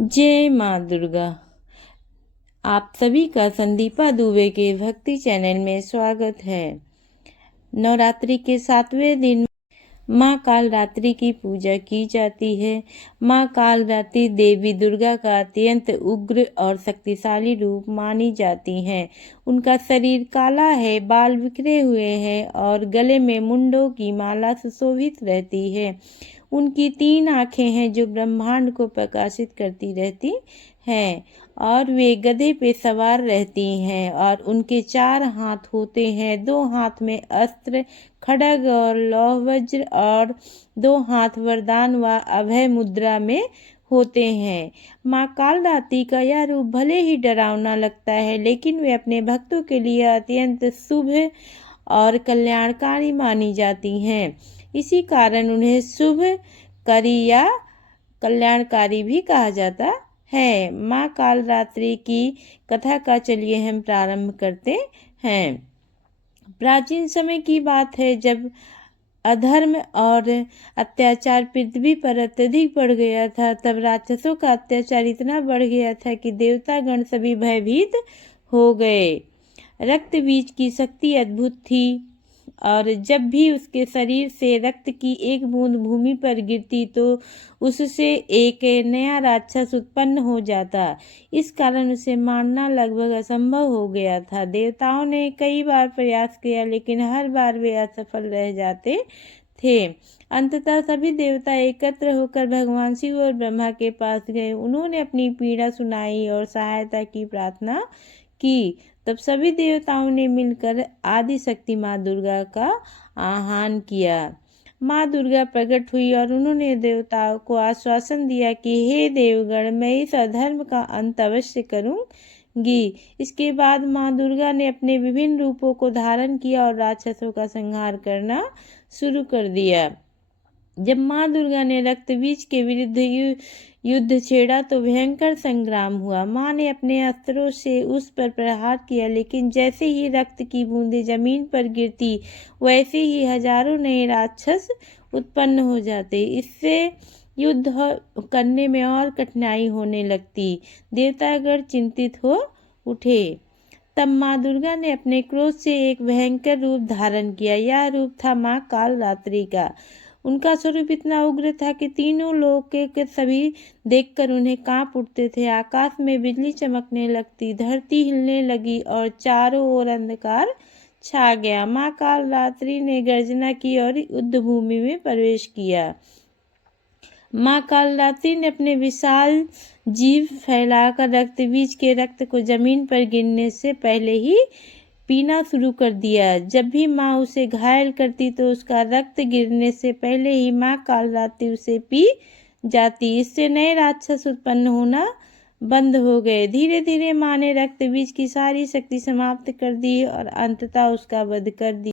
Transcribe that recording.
जय माँ दुर्गा। आप सभी का संदीपा दुबे के भक्ति चैनल में स्वागत है। नवरात्रि के 7वें दिन माँ कालरात्रि की पूजा की जाती है। माँ कालरात्रि देवी दुर्गा का अत्यंत उग्र और शक्तिशाली रूप मानी जाती हैं। उनका शरीर काला है, बाल बिखरे हुए हैं और गले में मुंडों की माला सुशोभित रहती है। उनकी 3 आँखें हैं जो ब्रह्मांड को प्रकाशित करती रहती हैं और वे गधे पे सवार रहती हैं और उनके 4 हाथ होते हैं। 2 हाथ में अस्त्र, खड्ग और लौह वज्र और 2 हाथ वरदान व अभय मुद्रा में होते हैं। माँ कालरात्रि का यह रूप भले ही डरावना लगता है, लेकिन वे अपने भक्तों के लिए अत्यंत शुभ और कल्याणकारी मानी जाती हैं। इसी कारण उन्हें शुभकरी या कल्याणकारी भी कहा जाता है। माँ कालरात्रि की कथा का चलिए हम प्रारंभ करते हैं। प्राचीन समय की बात है, जब अधर्म और अत्याचार पृथ्वी पर अत्यधिक बढ़ गया था, तब राक्षसों का अत्याचार इतना बढ़ गया था कि देवतागण सभी भयभीत हो गए। रक्त बीज की शक्ति अद्भुत थी और जब भी उसके शरीर से रक्त की एक बूंद भूमि पर गिरती तो उससे एक नया राक्षस उत्पन्न हो जाता। इस कारण उसे मारना लगभग असंभव हो गया था। देवताओं ने कई बार प्रयास किया, लेकिन हर बार वे असफल रह जाते थे। अंततः सभी देवता एकत्र होकर भगवान शिव और ब्रह्मा के पास गए। उन्होंने अपनी पीड़ा सुनाई और सहायता की प्रार्थना की। तब सभी देवताओं ने मिलकर आदि शक्ति माँ दुर्गा का आह्वान किया। माँ दुर्गा प्रकट हुई और उन्होंने देवताओं को आश्वासन दिया कि हे देवगण, मैं इस अधर्म का अंत अवश्य करूंगी। इसके बाद माँ दुर्गा ने अपने विभिन्न रूपों को धारण किया और राक्षसों का संहार करना शुरू कर दिया। जब माँ दुर्गा ने रक्त बीज के विरुद्ध युद्ध छेड़ा तो भयंकर संग्राम हुआ। माँ ने अपने अस्त्रों से उस पर प्रहार किया, लेकिन जैसे ही रक्त की बूंदें जमीन पर गिरती, वैसे ही हजारों नए राक्षस उत्पन्न हो जाते। इससे युद्ध करने में और कठिनाई होने लगती। देवतागण चिंतित हो उठे। तब माँ दुर्गा ने अपने क्रोध से एक भयंकर रूप धारण किया। यह रूप था माँ कालरात्रि का। उनका स्वरूप इतना उग्र था कि तीनों लोक के सभी देखकर उन्हें कांप उठते थे। आकाश में बिजली चमकने लगती, धरती हिलने लगी और चारों ओर अंधकार छा गया। माँ कालरात्रि ने गर्जना की और युद्ध भूमि में प्रवेश किया। माँ कालरात्रि ने अपने विशाल जीभ फैलाकर रक्त बीज के रक्त को जमीन पर गिरने से पहले ही पीना शुरू कर दिया। जब भी माँ उसे घायल करती तो उसका रक्त गिरने से पहले ही माँ कालरात्रि उसे पी जाती। इससे नए राक्षस उत्पन्न होना बंद हो गए। धीरे धीरे माँ ने रक्त बीज की सारी शक्ति समाप्त कर दी और अंततः उसका वध कर दिया।